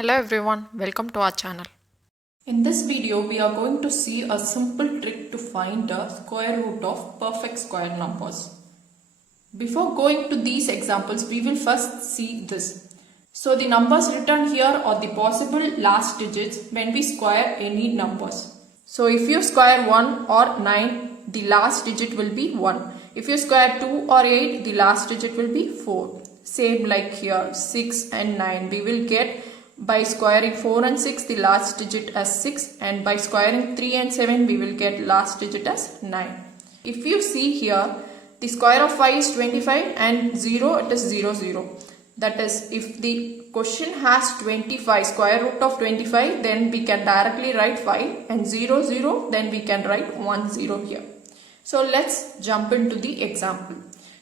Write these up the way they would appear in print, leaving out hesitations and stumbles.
Hello everyone, welcome to our channel. In this video, we are going to see a simple trick to find the square root of perfect square numbers. Before going to these examples, we will first see this. So the numbers written here are the possible last digits when we square any numbers. So if you square 1 or 9, the last digit will be 1. If you square 2 or 8, the last digit will be 4. Same like here, 6 and 9. We will get by squaring 4 and 6, the last digit as 6, and by squaring 3 and 7, we will get last digit as 9. If you see here, the square of 5 is 25 and 0 it is 0, 0. That is, if the question has 25, square root of 25, then we can directly write 5, and 0, 0, then we can write 1, 0 here. So let's jump into the example.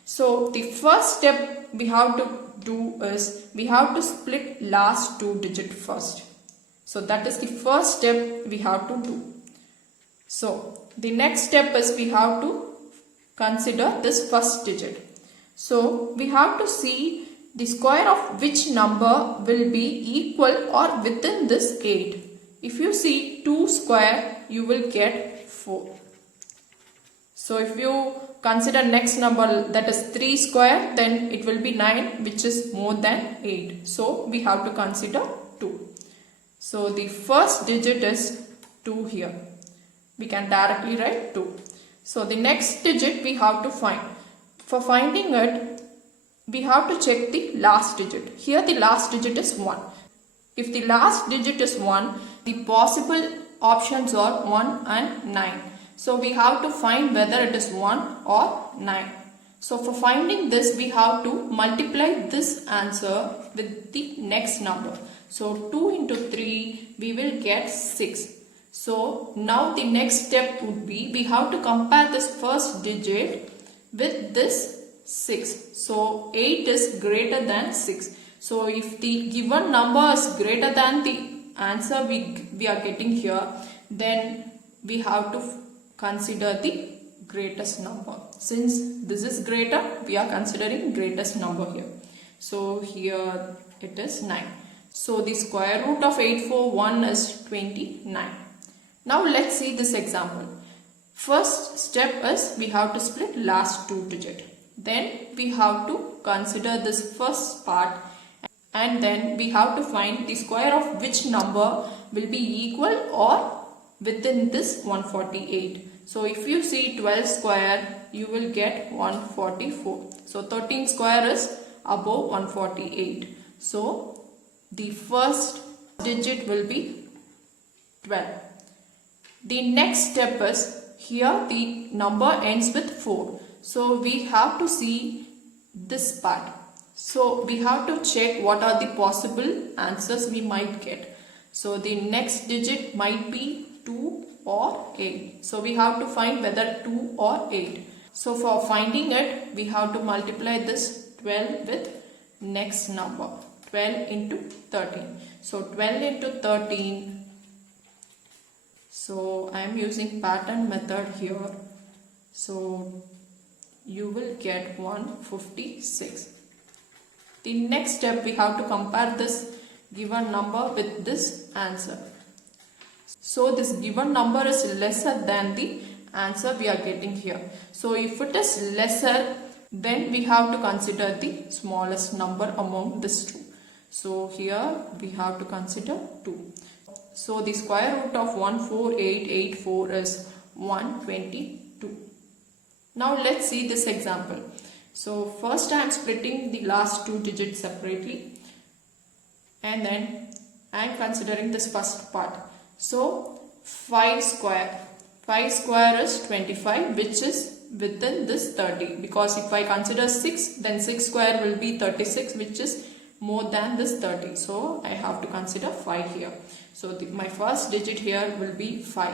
So the first step we have to do is we have to split last two digit first. So that is the first step we have to do. So the next step is we have to consider this first digit. So we have to see the square of which number will be equal or within this 8. If you see 2 square, you will get 4. So if you consider next number, that is 3 square, then it will be 9, which is more than 8. So we have to consider 2. So the first digit is 2 here. We can directly write 2. So the next digit we have to find. For finding it, we have to check the last digit. Here the last digit is 1. If the last digit is 1, the possible options are 1 and 9. So we have to find whether it is 1 or 9. So for finding this, we have to multiply this answer with the next number. So 2 into 3, we will get 6. So now the next step would be, we have to compare this first digit with this 6. So 8 is greater than 6. So if the given number is greater than the answer we are getting here, then we have to consider the greatest number. Since this is greater, we are considering greatest number here. So here it is 9. So the square root of 841 is 29. Now let's see this example. First step is we have to split last two digit. Then we have to consider this first part, and then we have to find the square of which number will be equal or within this 148. So if you see 12 square, you will get 144. So 13 square is above 148. So the first digit will be 12. The next step is, here the number ends with 4. So we have to see this part. So we have to check what are the possible answers we might get. So the next digit might be 2 or 8. So we have to find whether 2 or 8. So for finding it, we have to multiply this 12 with next number. 12 into 13. So 12 into 13. So I am using pattern method here. So you will get 156. The next step, we have to compare this given number with this answer. So this given number is lesser than the answer we are getting here. So if it is lesser, then we have to consider the smallest number among these two. So here we have to consider 2. So the square root of 14884 is 122. Now let's see this example. So first I am splitting the last two digits separately, and then I am considering this first part. So 5 square. 5 square is 25, which is within this 30. Because if I consider 6, then 6 square will be 36, which is more than this 30. So I have to consider 5 here. So my first digit here will be 5.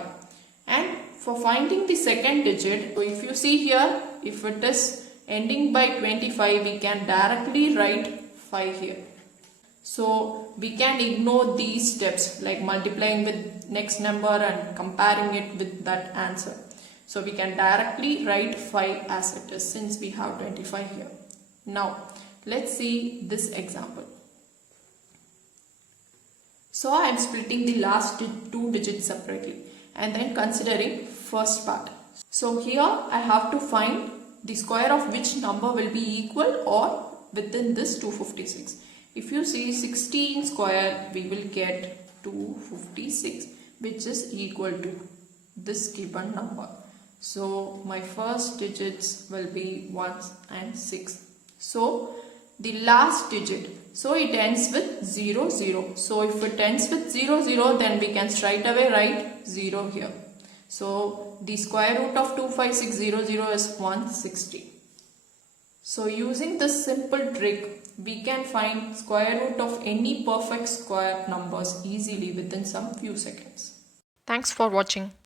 And for finding the second digit, so if you see here, if it is ending by 25, we can directly write 5 here. So we can ignore these steps like multiplying with next number and comparing it with that answer. So we can directly write 5 as it is, since we have 25 here. Now let's see this example. So I am splitting the last two digits separately and then considering first part. So here I have to find the square of which number will be equal or within this 256. If you see 16 square, we will get 256, which is equal to this given number. So my first digits will be 1 and 6. So the last digit, so it ends with 0 0. So if it ends with 0 0, then we can straight away write 0 here. So the square root of 25600 is 160. So using this simple trick, we can find square root of any perfect square numbers easily within some few seconds. Thanks for watching.